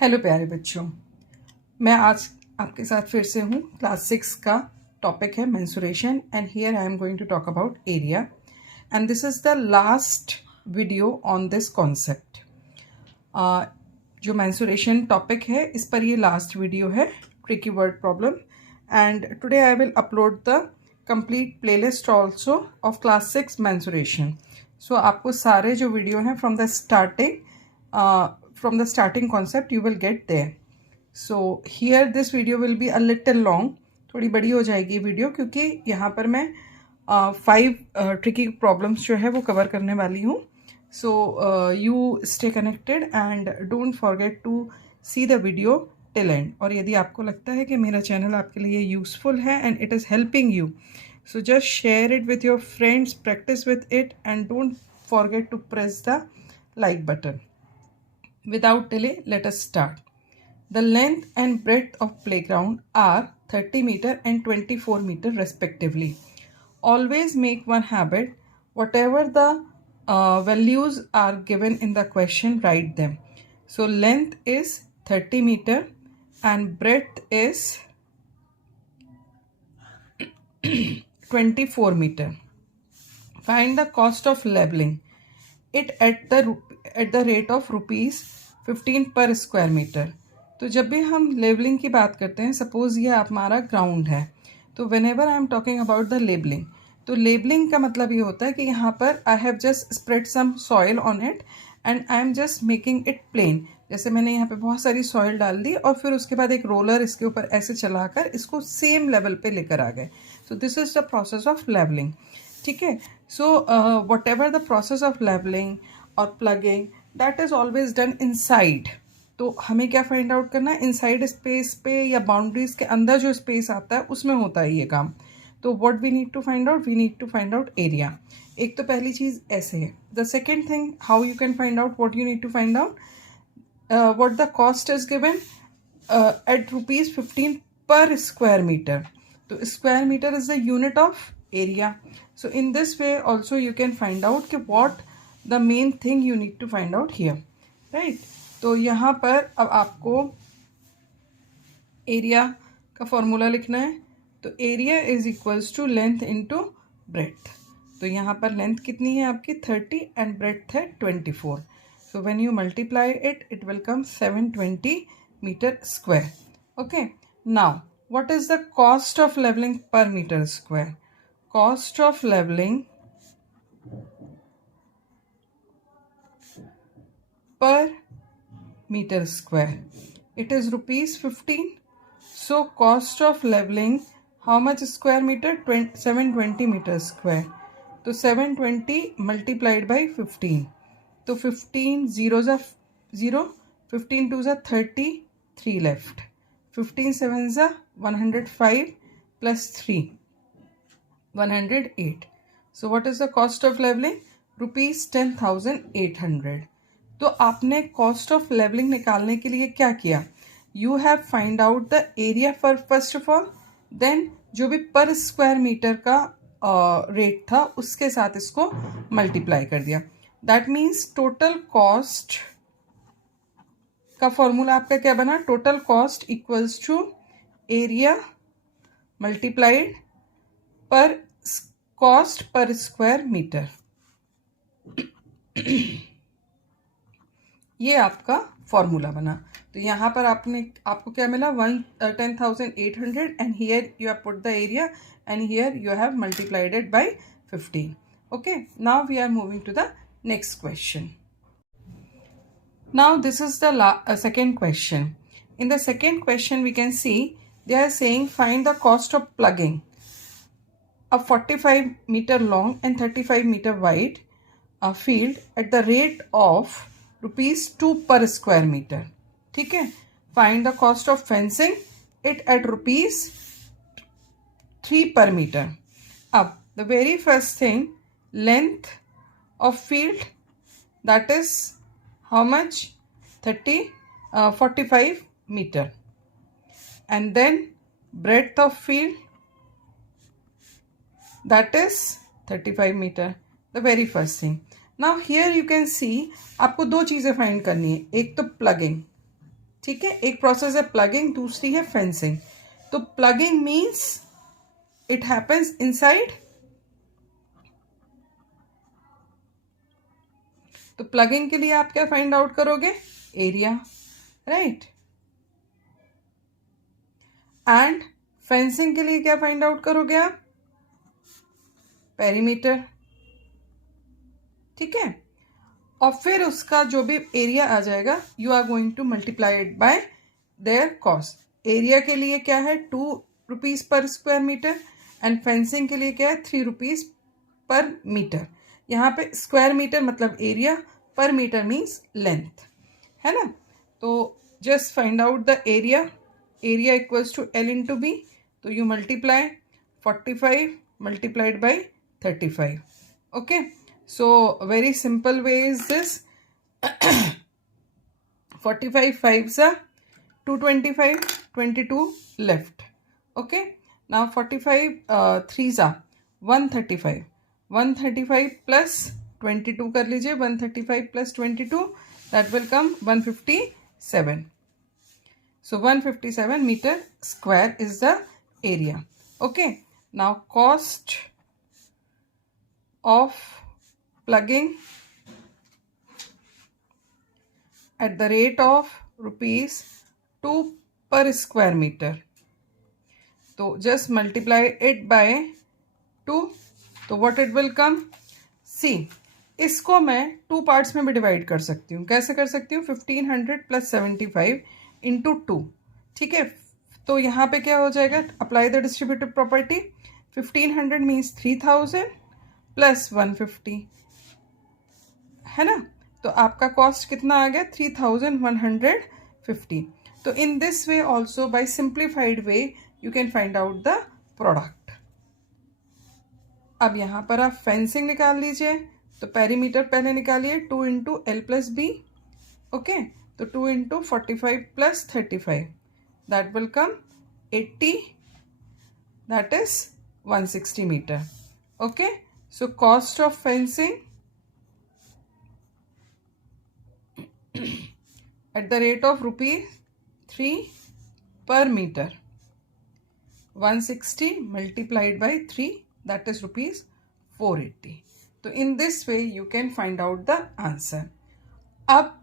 Hello प्यारे बच्चों, मैं आज आपके साथ फिर से हूँ। क्लास 6 का टॉपिक है mensuration and here I am going to talk about area and this is the last video on this concept. जो मेंसुरेशन टॉपिक है इस पर ये लास्ट वीडियो है, tricky word problem, and today I will upload the complete playlist also of class 6 mensuration. So आपको सारे जो video हैं from the starting concept you will get there. So here this video will be a little long, थोड़ी बड़ी हो जाएगी video क्योंकि यहाँ पर मैं 5 ट्रिकी प्रॉब्लम्स जो है वो कवर करने वाली हूँ. So you stay connected and don't forget to see the video till end. और यदि आपको लगता है कि मेरा चैनल आपके लिए यूज़फुल है and it is helping you, so just share it with your friends, practice with it and don't forget to press the like button. Without delay, let us start. The length and breadth of playground are 30 meter and 24 meter respectively. Always make one habit. Whatever the values are given in the question, write them. So length is 30 meter and breadth is 24 meter. Find the cost of leveling it at the rate of ₹15 per square metre. तो जब भी हम labelling की बात करते हैं, suppose ये हमारा ग्राउंड है, तो whenever I am talking about the levelling, तो लेबलिंग का मतलब ये होता है कि यहाँ पर I have just spread some soil on it and I am just making it plain. जैसे मैंने यहाँ पे बहुत सारी सॉइल डाल दी और फिर उसके बाद एक रोलर इसके ऊपर ऐसे चलाकर इसको सेम लेवल पे लेकर आ गए. So this is the process of levelling. ठीक है. So whatever the process of levelling और plugging that is always done inside. तो हमें क्या फाइंड आउट करना है, इनसाइड स्पेस पे या बाउंड्रीज के अंदर जो स्पेस आता है उसमें होता है ये काम. तो what we need to find out, we need to find out area. एक तो पहली चीज ऐसे है. The second thing, how you can find out what you need to find out, what the cost is given at ₹15 per square meter. तो square metre is the unit of area. So in this way also you can find out कि what the main thing you need to find out here, right? तो यहाँ पर अब आपको area का formula लिखना है. तो area is equals to length into breadth. तो यहाँ पर लेंथ कितनी है आपकी 30 एंड ब्रेथ है 24. So when you multiply it, it will come 720 metre square. Okay. Now what is the cost of levelling per metre square? Cost of leveling per meter square, it is ₹15. So cost of leveling, how much square meter? 720 meter square. तो 720 multiplied by 15. तो 15 zeros are 0, 15 twos are 30, 3 left. 15 sevens are 105 plus 3. 108. So what is the cost of leveling? ₹10,800. तो आपने cost of levelling निकालने के लिए क्या किया? You have find out the area for first of all, then जो भी पर स्क्वायर मीटर का रेट था उसके साथ इसको मल्टीप्लाई कर दिया. दैट मीन्स टोटल कॉस्ट का फॉर्मूला आपका क्या बना? Total cost equals to area multiplied per cost per square metre. ये आपका फॉर्मूला बना. तो यहाँ पर आपको क्या मिला? 10,800 and here you have put the area and here you have multiplied it by 15. Okay. Now we are moving to the next question. Now this is the second question. In the second question we can see they are saying find the cost of ploughing a 45 meter long and 35 meter wide field at the rate of ₹2 per square meter. ठीक है. Find the cost of fencing it at ₹3 per meter. अब the very first thing, length of field, that is how much? 45 meter. And then breadth of field, that is 35 meter. The very first thing. Now here you can see आपको दो चीज़ें find करनी है. एक तो plugging, ठीक है, एक प्रोसेस है प्लगिंग, दूसरी है फेंसिंग। तो plugging means it happens inside, तो प्लगिंग के लिए आप क्या फाइंड आउट करोगे? Area, right. एंड फेंसिंग के लिए क्या फाइंड आउट करोगे आप? पेरीमीटर, ठीक है। और फिर उसका जो भी एरिया आ जाएगा, you are going to multiply it by their cost. Area के लिए क्या है? 2 रुपीज़ पर स्क्वायर मीटर, एंड फेंसिंग के लिए क्या है? 3 रुपीज़ पर मीटर। यहाँ पे स्क्वायर मीटर मतलब area, per metre means length, है ना। तो just find out the area. Area equals to L into B, तो you multiply 45 multiplied by 35. Okay, so very simple way is this. 45 5s are 225, 22 left. Okay, now 45 3s are 135. 135 plus 22 कर लीजिए, 135 plus 22, that will come 157. So 157 meter square is the area. Okay, now cost of plugging at the rate of rupees 2 per square meter. तो just multiply it by 2, तो what it will come? See, इसको मैं 2 parts में भी divide कर सकती हूँ। कैसे कर सकती हूँ? 1500 प्लस 75 इंटू 2, ठीक है। तो यहाँ पे क्या हो जाएगा? Apply the distributive property. 1500 means 3000 plus 150, है ना। तो आपका कॉस्ट कितना आ गया? 3150. तो in this way also, by simplified way, you can find out the product. अब यहाँ पर आप फेंसिंग निकाल लीजिए। तो पेरीमीटर पहले निकालिए, 2 into L plus B. Okay, तो 2 into 45 plus 35, that will come 80, that is 160 metre. Okay, so cost of fencing at the rate of rupees 3 per meter, 160 multiplied by 3, that is rupees 480. So in this way you can find out the answer. Up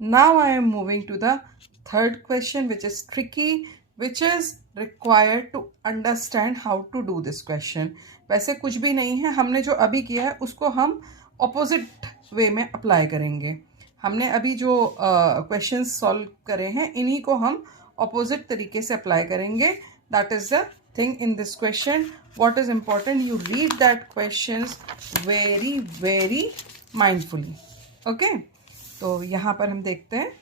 now I am moving to the third question, which is tricky, which is required to understand how to do this question. वैसे कुछ भी नहीं है, हमने जो अभी किया है उसको हम ऑपोजिट वे में अप्लाई करेंगे। हमने अभी जो क्वेश्चंस सॉल्व करे हैं, इन्हीं को हम ऑपोजिट तरीके से अप्लाई करेंगे। That is the thing in this question. What is important, you read that questions very very mindfully. Okay, तो यहाँ पर हम देखते हैं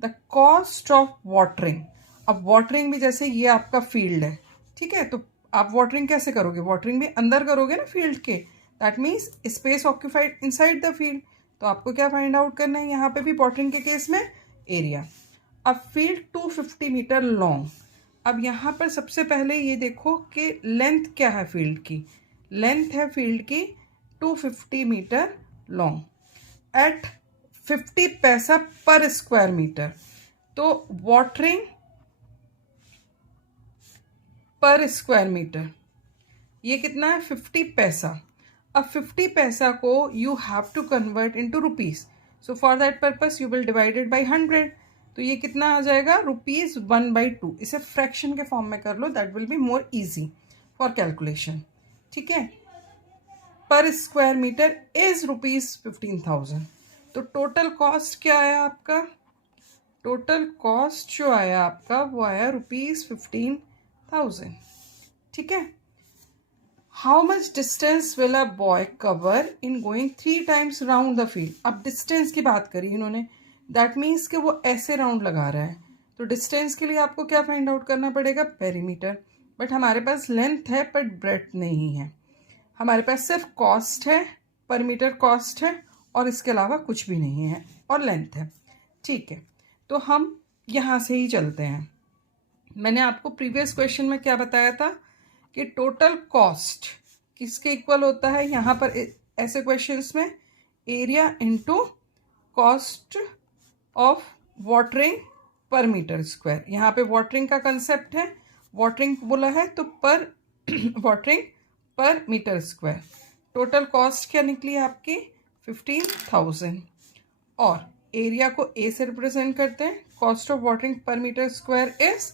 द कॉस्ट ऑफ वाटरिंग. अब वाटरिंग भी जैसे ये आपका फील्ड है, ठीक है। तो आप वाटरिंग कैसे करोगे? वाटरिंग भी अंदर करोगे ना फील्ड के, that means space occupied inside the field. तो आपको क्या फाइंड आउट करना है? यहाँ पे भी वाटरिंग के केस में एरिया. अब फील्ड 250 मीटर लॉन्ग. अब यहाँ पर सबसे पहले ये देखो कि लेंथ क्या है फील्ड की. लेंथ है फील्ड की 250 metre long eight 50 paisa per square metre. तो वाटरिंग पर स्क्वायर मीटर ये कितना है? 50 पैसा. अब 50 पैसा को you have to convert into rupees. So for that purpose you will divide it by 100. तो ये कितना आ जाएगा? रुपीज 1/2. इसे फ्रैक्शन के फॉर्म में कर लो, that will be more easy for calculation, ठीक है. पर स्क्वायर मीटर इज रुपीज 15,000. तो टोटल कॉस्ट क्या आया आपका? टोटल कॉस्ट जो आया आपका वो आया रुपीज 15,000, ठीक है. How much distance will a boy cover in going 3 times round the field. अब डिस्टेंस की बात करी इन्होंने, दैट मीन्स कि वो ऐसे राउंड लगा रहा है. तो डिस्टेंस के लिए आपको क्या फाइंड आउट करना पड़ेगा? पेरीमीटर. बट हमारे पास लेंथ है बट ब्रेड्थ नहीं है. हमारे पास सिर्फ कॉस्ट है, पर मीटर कॉस्ट है, और इसके अलावा कुछ भी नहीं है, और लेंथ है, ठीक है. तो हम यहाँ से ही चलते हैं. मैंने आपको प्रीवियस क्वेश्चन में क्या बताया था कि टोटल कॉस्ट किसके इक्वल होता है? यहाँ पर ऐसे क्वेश्चंस में area into cost of watering per metre square. यहाँ पे वाटरिंग का कंसेप्ट है, वाटरिंग बोला है तो पर watering per metre square. Total cost क्या निकली आपकी 15,000। और एरिया को ए से रिप्रेजेंट करते हैं, cost of watering per metre square is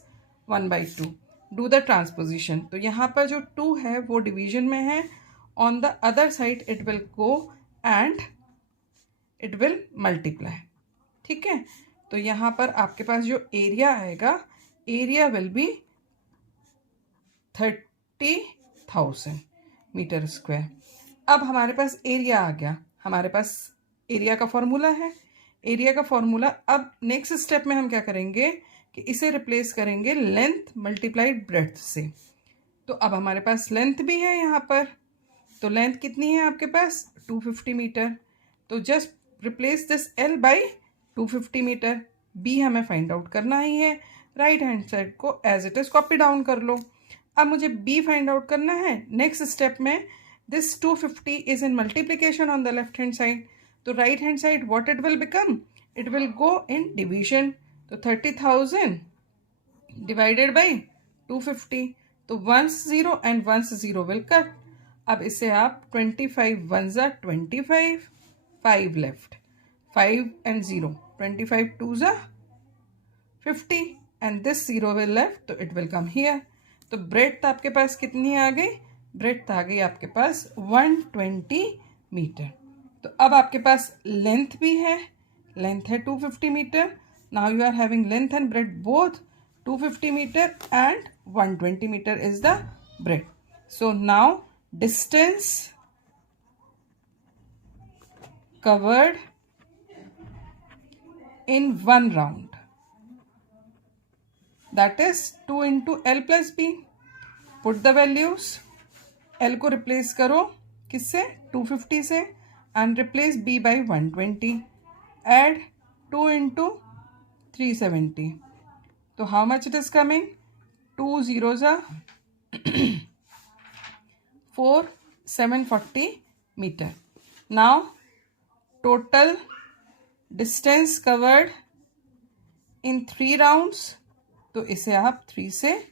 1/2। Do the transposition, तो यहाँ पर जो 2 है वो डिवीजन में है, on the other side it will go and it will multiply. ठीक है, तो यहाँ पर आपके पास जो एरिया आएगा, area will be 30,000 metre square. अब हमारे पास एरिया आ गया, हमारे पास एरिया का फॉर्मूला है। एरिया का फॉर्मूला, अब नेक्स्ट स्टेप में हम क्या करेंगे कि इसे रिप्लेस करेंगे लेंथ मल्टीप्लाइड ब्रेड्थ से। तो अब हमारे पास लेंथ भी है यहाँ पर, तो लेंथ कितनी है आपके पास 250 मीटर। तो just replace this L by 250 metre. B हमें फाइंड आउट करना ही है, राइट हैंड साइड को as it is copy down कर लो। अब मुझे बी फाइंड आउट करना है। नेक्स्ट स्टेप में this 250 is in multiplication on the left hand side, तो right hand side what it will become, it will go in division. तो 30,000 divided by 250, तो 1 0 एंड 1 0 विल कट। अब इसे आप 25 1 जा 25, 5 लेफ्ट, 5 एंड 0, 25 2 जा 50 एंड दिस 0 विल लेफ्ट, तो it will come here. तो ब्रेड्थ आपके पास कितनी आ गई, ब्रेड्थ आ गई आपके पास 120 मीटर। तो अब आपके पास लेंथ भी है, लेंथ है 250 metre. Now you are having length and breadth both 250 metre and 120 metre is the breadth. So now distance covered in one round, that is 2 into L plus B. Put the values, L को replace करो किससे 250 से and replace B by 120. Add 2 into 370. तो how much it is coming, 2 zeros are 4 740 meter. Now total distance covered in 3 rounds, तो इसे आप 3 से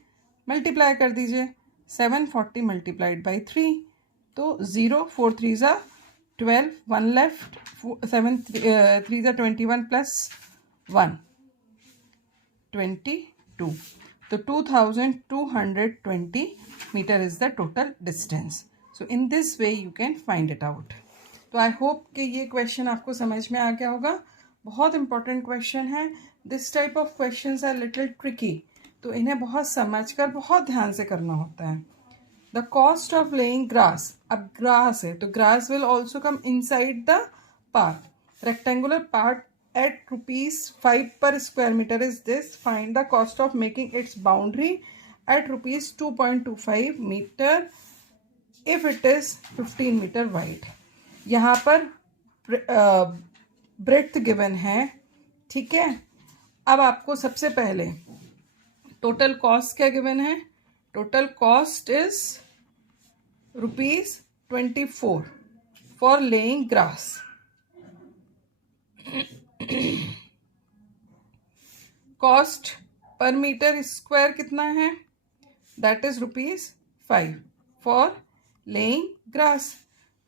multiply कर दीजिए। 740 मल्टीप्लाइड बाई 3, तो 0 4 3 जा 12, 1 लेफ्ट, 7 3 जा 21 प्लस 1 22, तो 2220 metre is the total distance. So in this way you can find it out. तो आई होप कि ये क्वेश्चन आपको समझ में आ गया होगा। बहुत इंपॉर्टेंट क्वेश्चन है। This type of questions are little tricky, तो इन्हें बहुत समझकर बहुत ध्यान से करना होता है। The cost of laying grass, अब ग्रास है तो grass will also come inside the part. Rectangular part at rupees 5 per square meter is this. Find the cost of making its boundary at rupees 2.25 meter if it is 15 meter wide. यहाँ पर breadth given है, ठीक है। अब आपको सबसे पहले total cost क्या गिवन है, total cost is ₹24 for laying grass. Cost per metre square कितना है, that is ₹5 for laying grass.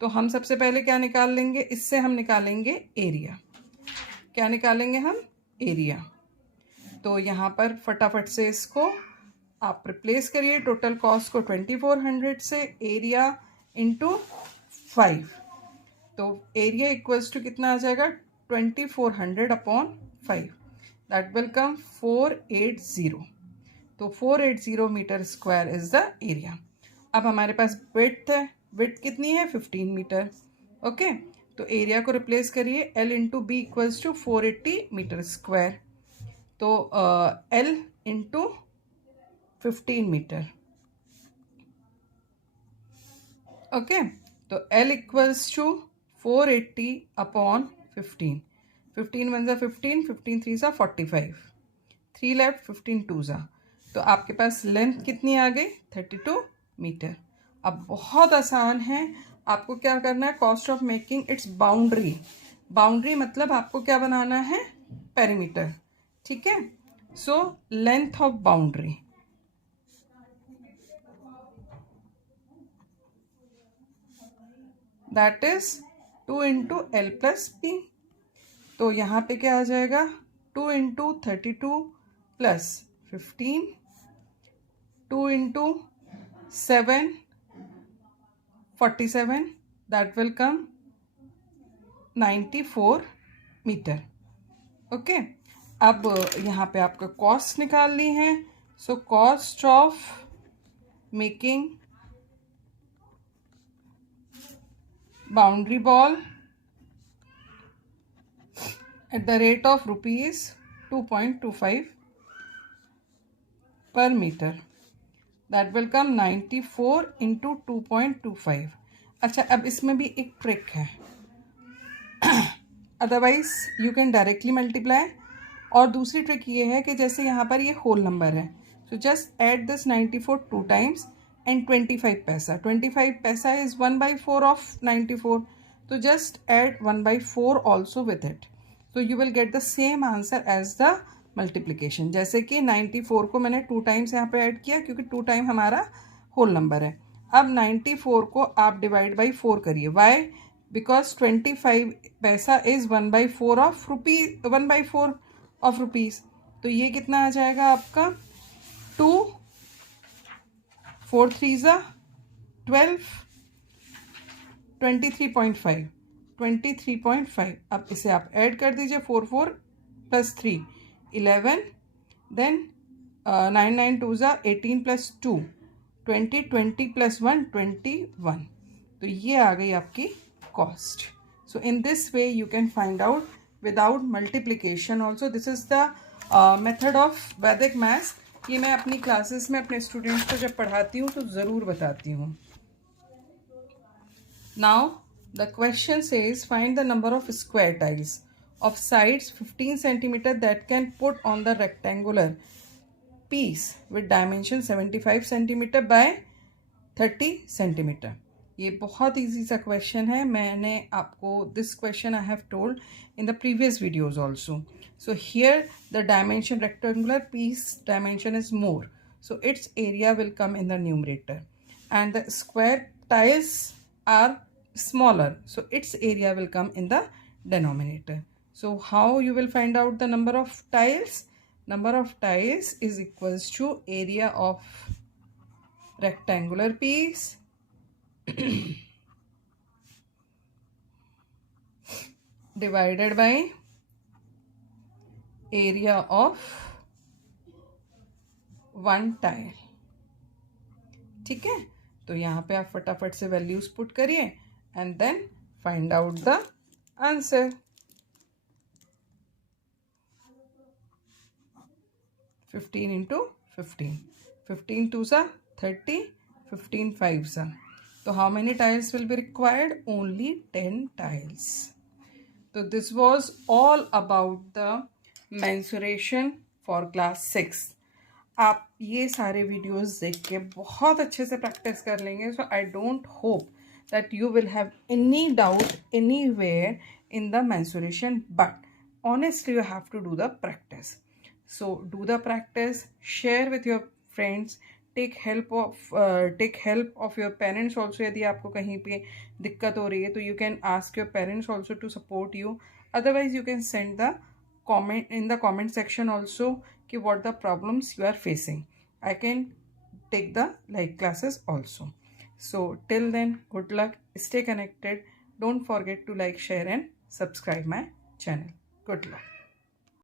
तो हम सबसे पहले क्या निकाल लेंगे, इससे हम निकालेंगे एरिया। क्या निकालेंगे हम, एरिया। तो यहाँ पर फटाफट से इसको आप रिप्लेस करिए, टोटल कॉस्ट को 2400 से एरिया इंटू 5, तो एरिया इक्वल्स टू कितना आ जाएगा 2400 अपॉन 5, दैट विल कम 480। तो 480 metre square is the area. अब हमारे पास विड्थ है, विड्थ कितनी है 15 मीटर। ओके, तो एरिया को रिप्लेस करिए, L into B equals to 480 metre square. तो L इंटू 15 मीटर। ओके, तो L इक्वल्स टू 480 अपॉन 15, 15 1 जा 15, 15 3 जा 45, 3 लेफ्ट, 15 2 जा, तो आपके पास लेंथ कितनी आ गई 32 मीटर। अब बहुत आसान है, आपको क्या करना है, cost of making it's boundary. Boundary मतलब आपको क्या बनाना है, पेरीमीटर, ठीक है। So length of boundary, that is 2 into L plus P. तो यहाँ पे क्या आ जाएगा, 2 into 32 plus 15, 2 into 7, 47, that will come 94 metre. Okay, अब यहाँ पे आपका कॉस्ट निकाल ली है. So cost of making boundary wall at the rate of rupees 2.25 per meter, that will come 94 into 2.25. अच्छा, अब इसमें भी एक ट्रिक है. Otherwise you can directly multiply. और दूसरी ट्रिक ये है कि जैसे यहाँ पर ये होल नंबर है, so just add this 94 two times and 25 paisa. 25 paisa is 1/4 of 94. तो just add 1/4 also with it. तो you will get the same answer as the multiplication. जैसे कि 94 को मैंने 2 टाइम्स यहाँ पे ऐड किया क्योंकि 2 टाइम हमारा होल नंबर है. अब 94 को आप डिवाइड बाई 4 करिए. Y? Because 25 paisa is 1/4 of rupees, 1/4 of rupees. तो ये कितना आ जाएगा आपका, 2, 4 3 12, 23.5, 23.5. अब इसे आप ऐड कर दीजिए. 4 4 प्लस 3 11, देन 9 9 2 18 प्लस 2 20, 20 प्लस 1 21. तो ये आ गई आपकी cost. So in this way you can find out without multiplication also. This is the method of वैदिक मैथ्स. ये मैं अपनी क्लासेस में अपने स्टूडेंट्स को जब पढ़ाती हूँ तो ज़रूर बताती हूँ. Now the question says find the number of square tiles of sides 15 centimeter that can put on the rectangular piece with dimension 75 centimeter by 30 centimeter. ये बहुत इजी सा क्वेश्चन है. मैंने आपको this question I have told in the previous videos also. So here the dimension rectangular piece dimension is more, so its area will come in the numerator and the square tiles are smaller, so its area will come in the denominator. So how you will find out the number of tiles? Number of tiles is equals to area of rectangular piece divided by area of one tile. ठीक है, तो यहाँ पे आप फटाफट से values put करिए and then find out the answer. 15 into 15. 15 2s are 30, 15 5s are. So how many tiles will be required? Only 10 tiles. So this was all about the mensuration for class 6. आप ये सारे videos देख के बहुत अच्छे से practice कर लेंगे. So I don't hope that you will have any doubt anywhere in the mensuration, but honestly you have to do the practice. So do the practice, share with your friends, take help of your parents also. यदि आपको कहीं पे दिक्कत हो रही है तो you can ask your parents also to support you. Otherwise you can send the comment in the comment section also कि what the problems you are facing. I can take the live classes also. So till then, good luck, stay connected. Don't forget to like, share and subscribe my channel. Good luck.